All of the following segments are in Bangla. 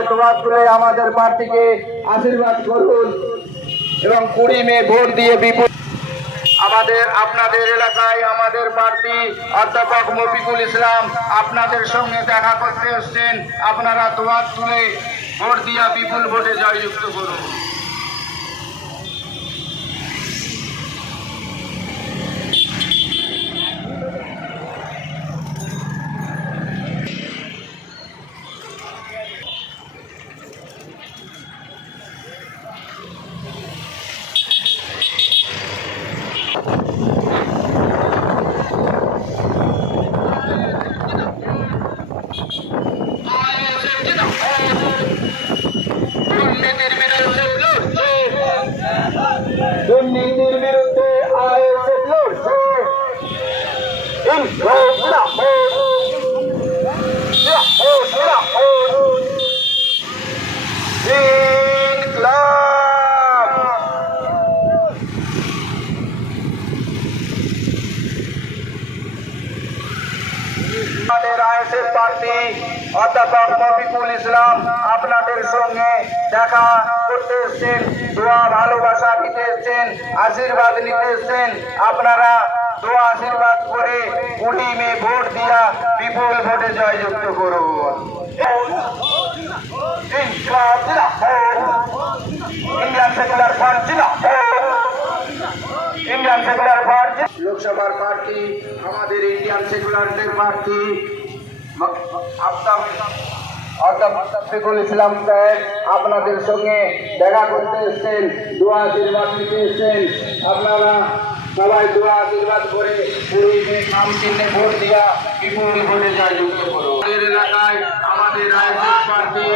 তোমার তুলে আমাদের প্রার্থীকে আশীর্বাদ করুন এবং 20 মে ভোট দিয়ে বিপুল আপনাদের এলাকায় আমাদের প্রার্থী অধ্যাপক মফিকুল ইসলাম আপনাদের সঙ্গে দেখা করতে এসেছেন। আপনারা তোমার তুলে ভোট দিয়ে বিপুল ভোটে জয়যুক্ত করুন। দুর্নীতির বিরুদ্ধে আইএসএফ লড়ছে। আমাদের আইএসএফ প্রার্থী অধ্যাপক মফিকুল ইসলাম আপনাদের সঙ্গে দেখা করতে এসেছেন, দোয়া ভালোবাসা দিতে এসেছেন, আশীর্বাদ নিতে এসেছেন। আপনারা দোয়া আশীর্বাদ করে 20 মে ভোট দিয়া বিপুল ভোটে জয়যুক্ত করুন। ইন্ডিয়ান সেকুলার পার্টি লোকসভার প্রার্থী আমাদের ইন্ডিয়ান সেকুলারদের প্রার্থী মফিকুল ইসলাম সাহেব আপনাদের সঙ্গে দেখা করতে এসেছেন, দোয়া আশীর্বাদ নিতে এসেছেন। আপনারা সবাই দোয়া আশীর্বাদ করে 20 মে নাম চিহ্নে ভোট দিয়া বিপুল ভোটে জয়যুক্ত করুন। এলাকায় আমাদের আইএসএফ প্রার্থী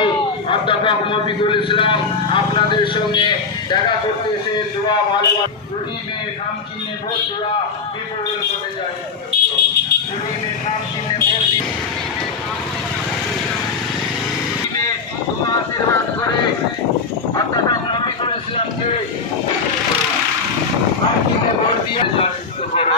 অধ্যাপক মফিকুল ইসলাম আপনাদের সঙ্গে দেখা করতে এসে দোয়া ভালোবাসা 20 মে নাম চিহ্নে ভোট দেওয়া বিপুল ভোটে জয়যুক্ত করুন। 20 মে নাম চিহ্নে ভোট দিয়ে দোয়া আশীর্বাদ করে অধ্যাপক মফিকুল ইসলামকে নাম চিহ্নে ভোট দিয়ে জয়যুক্ত করুন।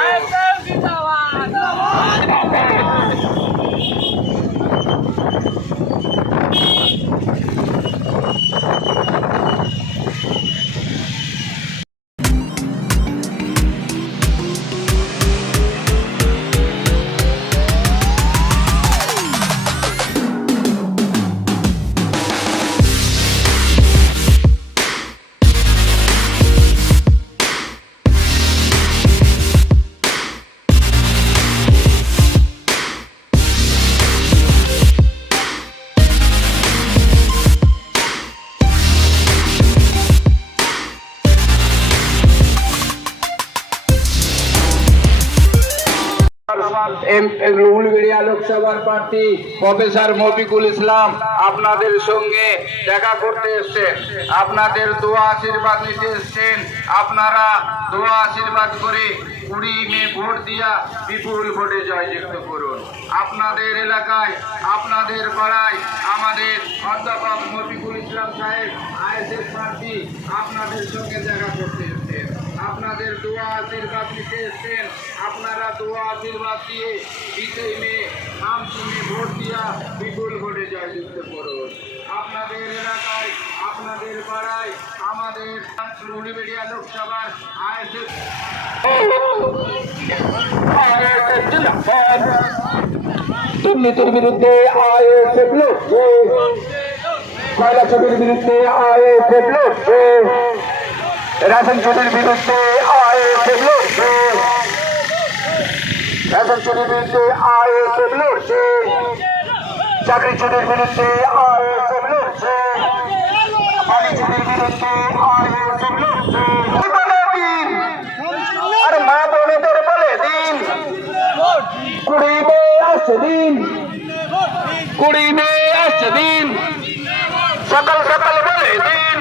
উলবেড়িয়া লোকসভার প্রার্থী প্রফেসর মফিকুল ইসলাম আপনাদের সঙ্গে দেখা করতে এসেছেন, আপনাদের দোয়া আশীর্বাদ নিতে এসেছেন। আপনারা দোয়া আশীর্বাদ করে 20 মে ভোট দিয়া বিপুল ভোটে জয়যুক্ত করুন। আপনাদের এলাকায় আপনাদের পাড়ায় আমাদের অধ্যাপক মফিকুল ইসলাম সাহেব আইএসএফ প্রার্থী আপনাদের সঙ্গে দেখা করতে এসেছেন, আপনাদের দোয়া আশীর্বাদ নিতে এসেছেন। আপনারা দোয়া আশীর্বাদ দিয়ে 20 মে নাম চিহ্নে ভোট দিয়া বিপুল ভোটে জয়যুক্ত করুন। আপনাদের এলাকায় আপনাদের পাড়ায় আমাদের উলবেড়িয়া লোকসভার আইএসএফ দুর্নীতির বিরুদ্ধে আইএসএফ লড়ছে, কয়লা চুরির বিরুদ্ধে আইএসএফ লড়ছে, রেশন চুরির বিরুদ্ধে আইএসএফ লড়ছে, রেশন চুরির বিরুদ্ধে আইএসএফ লড়ছে, চাকরি চুরির বিরুদ্ধে আইএসএফ লড়ছে, পানি চুরির বিরুদ্ধে আইএসএফ লড়ছে। আরে মা বোনেদের বলে দিন 20 মে আসছে দিন, 20 মে আসছে দিন, সকাল সকাল বলে দিন